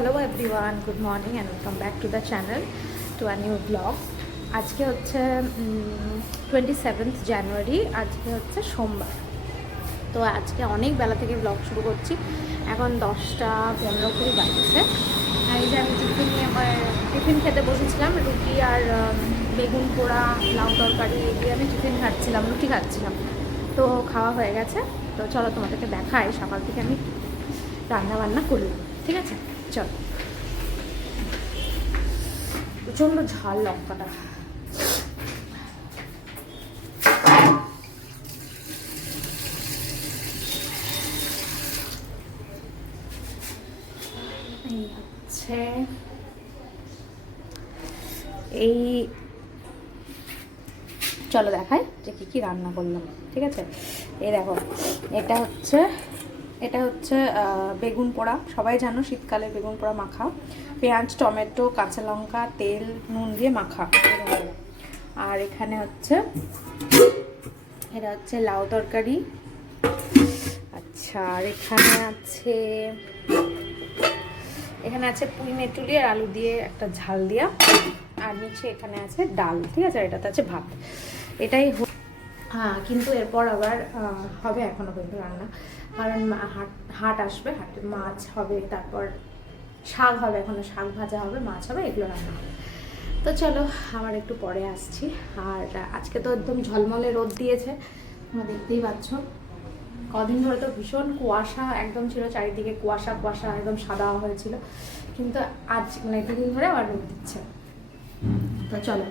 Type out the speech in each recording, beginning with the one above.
Hello everyone good morning and welcome back to the channel to a new blog আজকে হচ্ছে twenty seventh জানুয়ারি আজকে হচ্ছে সোমবার। তো আজকে অনেক বেলা থেকে ব্লগ শুরু করছি। এখন দশটা পনেরো কুড়ি বাজছে। এই যে আমি টিফিন নিয়ে আমার টিফিন খেতে বসেছিলাম, রুটি আর বেগুন পোড়া, লাউ তরকারি এগুলি আমি টিফিন খাচ্ছিলাম, রুটি খাচ্ছিলাম। তো খাওয়া হয়ে গেছে। তো চলো তোমাদেরকে দেখাই, সকাল থেকে আমি রান্না বান্না করি ঠিক আছে? চল। প্রচণ্ড ঝাল লঙ্কাটা। এই হচ্ছে এই চলো দেখাই যে কী কী রান্না করলাম, ঠিক আছে? এই দেখো, এটা হচ্ছে এটা হচ্ছে বেগুন পোড়া। সবাই জানো শীতকালে বেগুন পোড়া মাখা। পেঁয়াজ, টমেটো, কাঁচা লঙ্কা, তেল, নুন দিয়ে মাখা। আর এখানে হচ্ছে, এটা হচ্ছে লাউ তরকারি। আচ্ছা আর এখানে আছে এখানে আছে পুঁই মেটুলি আর আলু দিয়ে একটা ঝাল দিয়া। আর নিচে এখানে আছে ডাল, ঠিক আছে? এটাতে আছে ভাত। এটাই হ্যাঁ কিন্তু এরপর আবার হবে এখনও কিন্তু রান্না কারণ হাট হাট আসবে, হাটে, মাছ হবে, তারপর শাক হবে, এখনও শাক ভাজা হবে, মাছ হবে, এগুলো রান্না হবে। তো চলো, আবার একটু পরে আসছি। আর আজকে তো একদম ঝলমলে রোদ দিয়েছে, তোমরা দেখতেই পাচ্ছ। কদিন ধরে তো ভীষণ কুয়াশা একদম ছিল, চারিদিকে কুয়াশা কুয়াশা, একদম সাদা হয়েছিল। কিন্তু আজ মানে দুদিন ধরে আবার রোদ দিচ্ছে। তো চলো।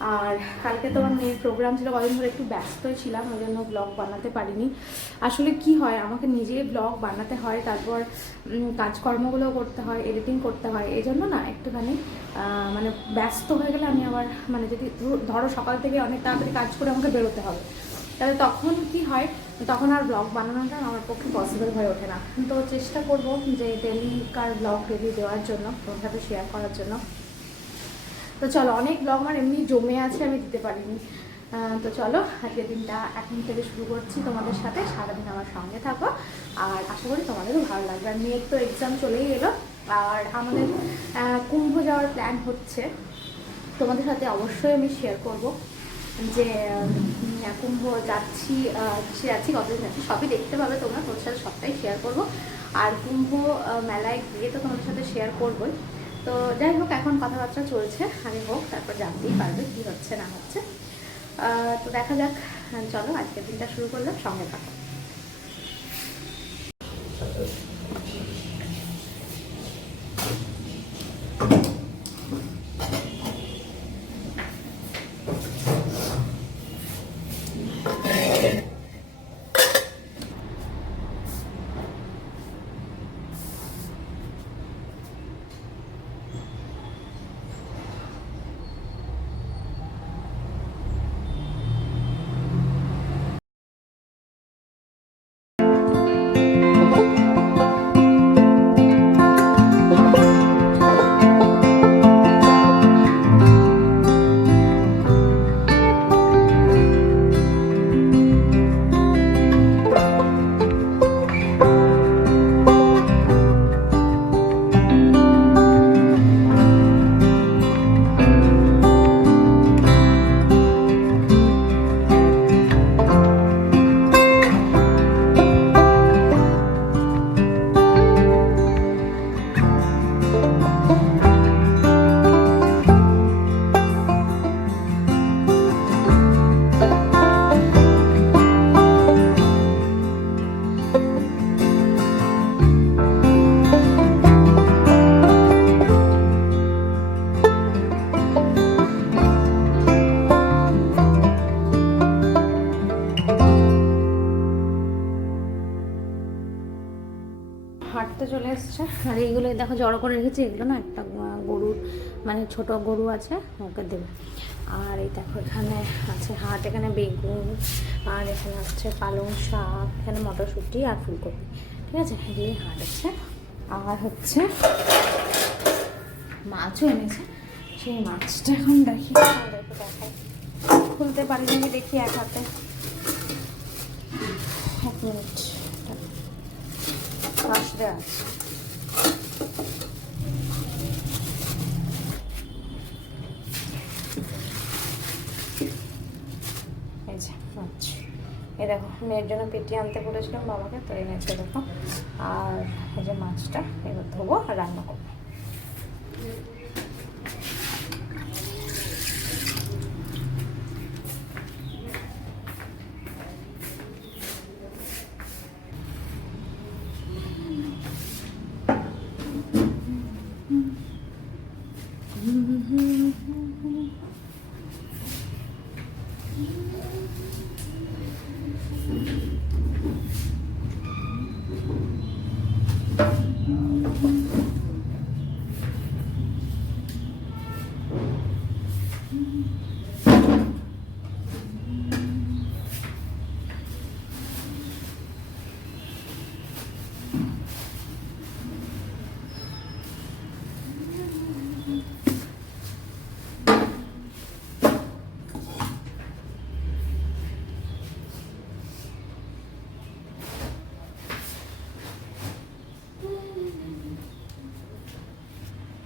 আর কালকে তো আমার মেয়ের প্রোগ্রাম ছিল, কদিন ধরে একটু ব্যস্তই ছিলাম, ওই জন্য ব্লগ বানাতে পারিনি। আসলে কি হয়, আমাকে নিজেই ব্লগ বানাতে হয়, তারপর কাজকর্মগুলো করতে হয় এডিটিং করতে হয়, এই জন্য না একটুখানি মানে ব্যস্ত হয়ে গেলে আমি আবার মানে যদি ধরো- সকাল থেকে অনেক তাড়াতাড়ি কাজ করে আমাকে বেরোতে হবে। তাহলে তখন কি হয়, তখন আর ব্লগ বানানোটা আমার পক্ষে পসিবল হয়ে ওঠে না। তো চেষ্টা করব যে ডেলিকার ব্লগ ডেলি দেওয়ার জন্য তোমার সাথে শেয়ার করার জন্য। তো চলো, অনেক ব্লগ আমার এমনি জমে আছে, আমি দিতে পারিনি। তো চলো, আজকের দিনটা এখন থেকে শুরু করছি তোমাদের সাথে। সারাদিন আমার সঙ্গে থাকো। আর আশা করি তোমাদেরও ভালো লাগবে। আর মেয়ের তো এক্সাম চলেই এলো। আর আমাদের কুম্ভ যাওয়ার প্ল্যান হচ্ছে। তোমাদের সাথে অবশ্যই আমি শেয়ার করব যে কুম্ভ যাচ্ছি কিসে যাচ্ছি কতদিন যাচ্ছি, সবই দেখতে পাবে তোমরা। তোর সাথে সবটাই শেয়ার করব। আর কুম্ভ মেলায় গিয়ে তো তোমাদের সাথে শেয়ার করবোই। তো যাই হোক, এখন কথাবার্তা চলছে। আমি হোক, তারপর জানতেই পারবে কী হচ্ছে, না হচ্ছে। তো দেখা যাক, চলো, আজকের দিনটা শুরু করলাম। সঙ্গে থাকো। এসছে আর এইগুলো দেখো জড়ো করে রেখেছি, এগুলো না একটা গরুর মানে ছোট গরু আছে, ওকে দেবে। আর এই দেখো এখানে আছে হাট, এখানে বেগুন, আর এখানে হচ্ছে পালং শাক, এখানে মটরশুঁটি আর ফুলকপি, ঠিক আছে? এগুলি হাট আছে। আর হচ্ছে মাছও এনেছে। সেই মাছটা এখন দেখি। দেখাই খুলতে পারি নাকি দেখি এক হাতে? এক মিনিট। পাশে আছে এই যে আচ্ছা। দেখো, মেয়ের জন্য পেটি আনতে বলেছিলাম বাবাকে, তো এনেছে দেখো। আর এই যে মাছটা এবার ধোবো আর রান্না করব।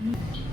Mm-hmm.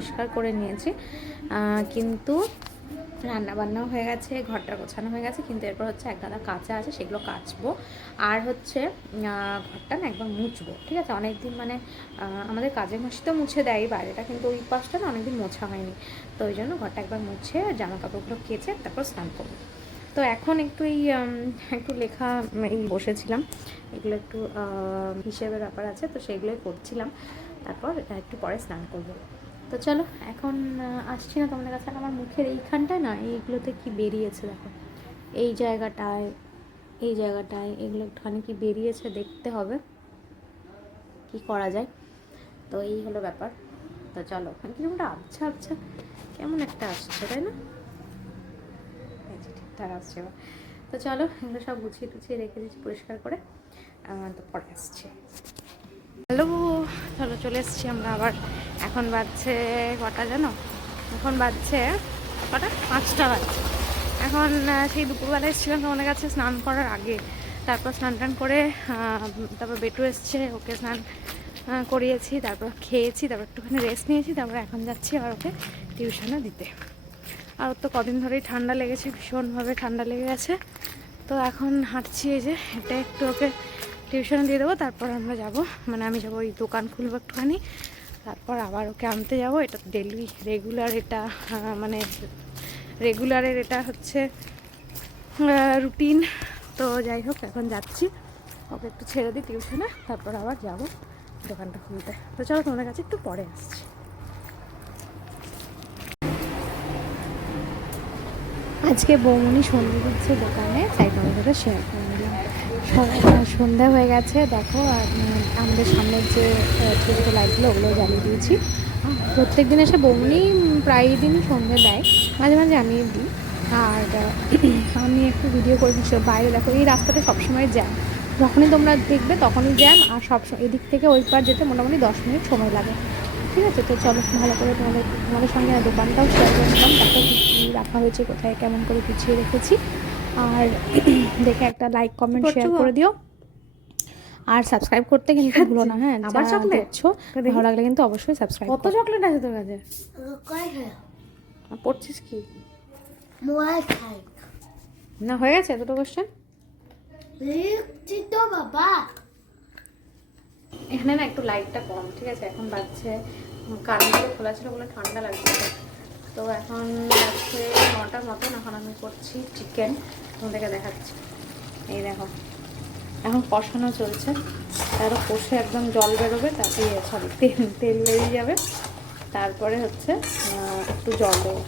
পরিষ্কার করে নিয়েছি। কিন্তু রান্না বান্নাও হয়ে গেছে ঘরটা গোছানো হয়ে গেছে কিন্তু এরপর হচ্ছে এক গাদা কাঁচা আছে সেগুলো কাচবো। আর হচ্ছে ঘরটা না একবার মুছবো ঠিক আছে? অনেক দিন মানে আমাদের কাজের মাসি তো মুছে দেয় বাইরেটা কিন্তু ওই পাশটা না অনেকদিন মোছা হয়নি। তো ওই জন্য ঘরটা একবার মুছে জামা কাপড়গুলো কেচে তারপর স্নান করব। তো এখন একটু এই একটু লেখা এই বসেছিলাম। এগুলো একটু আহ, হিসেবের ব্যাপার আছে তো সেগুলোই করছিলাম। তারপর একটু পরে স্নান করব। তো চলো, এখন আসছি না তোমাদের কাছে আমার মুখের এইখানটায় না, এইগুলোতে কি বেরিয়েছে দেখো। এই জায়গাটায় এই জায়গাটায়, এগুলো একটুখানি কি বেরিয়েছে দেখতে হবে, কি করা যায়। তো এই হলো ব্যাপার। তো চলো, ওখানে কিরকমটা আবছা আবছা, কেমন একটা আসছে, তাই না? ঠিকঠাক আসছে এবার। তো চলো, এগুলো সব গুছিয়ে টুছিয়ে রেখে দিচ্ছি পরিষ্কার করে। তো পরে আসছে। হ্যালো, চলো চলে এসেছি আমরা আবার। এখন বাজছে কটা জানো? এখন বাজছে কটা? পাঁচটা বাজছে। এখন সেই দুপুরবেলা এসেছিলাম তোমাদের কাছে স্নান করার আগে। তারপর স্নান টান করে তারপর বেটু এসছে, ওকে স্নান করিয়েছি, তারপর খেয়েছি, তারপর একটুখানি রেস্ট নিয়েছি, তারপর এখন যাচ্ছি আবার ওকে টিউশনে দিতে। আর তো কদিন ধরেই ঠান্ডা লেগেছে, ভীষণভাবে ঠান্ডা লেগে গেছে। তো এখন হাঁটছি এই যে, এটা একটু ওকে টিউশনে দিয়ে দেবো, তারপর আমরা যাব। মানে আমি যাব ওই দোকান খুলবো একটুখানি। তারপর আবার ওকে আনতে যাব, এটা ডেলি রেগুলার এটা মানে রেগুলারের এটা হচ্ছে রুটিন তো যাই হোক, এখন যাচ্ছি। ওকে একটু ছেড়ে দিই টিউশনে তারপর আবার যাব দোকানটা খুলতে। তো চলো তোমাদের কাছে একটু পরে আসছি। আজকে বৌমনি সন্ধে দিচ্ছে দোকানে, তাই তোমাদের শেয়ার করে দিলাম সন্ধ্যা হয়ে গেছে, দেখো, আর আমাদের সামনের যে ছোটো ছোটো লাইটগুলো ওগুলো জ্বালিয়ে দিয়েছি। প্রত্যেক দিন এসে বৌমনি প্রায় দিনই সন্ধে দেয়, মাঝে মাঝে আমি দিই। আর আমি একটু ভিডিও করে দিচ্ছি। বাইরে দেখো, এই রাস্তাটা সবসময় জ্যাম যখনই তোমরা দেখবে, তখনই জ্যাম আর সব এদিক থেকে ওই পার যেতে মোটামুটি দশ মিনিট সময় লাগে। ঠিক আছে? তো চলো, ভালো করে তোমাদের তোমাদের সঙ্গে দোকানটাও শেয়ার করে নিলাম দেখো কী কী রাখা হয়েছে কোথায় কেমন করে গুছিয়ে রেখেছি। আর দেখে একটা লাইক কমেন্ট শেয়ার করে দিও। আর সাবস্ক্রাইব করতে কিন্তু ভুলো না হ্যাঁ আবার? দেখছ ভালো লাগলে কিন্তু অবশ্যই সাবস্ক্রাইব কত চকলেট আছে তোর কাছে? পড়ছিস কি? মোবাইল খাই। না হয়ে গেছে দুটো কোশ্চেন লিখছি তো বাবা। এখানে না একটু লাইটটা কম ঠিক আছে? এখন বাজছে। কারেন্টগুলো খোলা ছিল বলে ঠান্ডা লাগছে। তো এখন আছে নটার মতন এখন আমি করছি চিকেন তোমাদেরকে দেখাচ্ছি। এই দেখো। এখন কষানো চলছে। তারও কষে একদম জল বেরোবে তাতে সরি তেল তেল বেরিয়ে যাবে। তারপরে হচ্ছে একটু জল দেবো।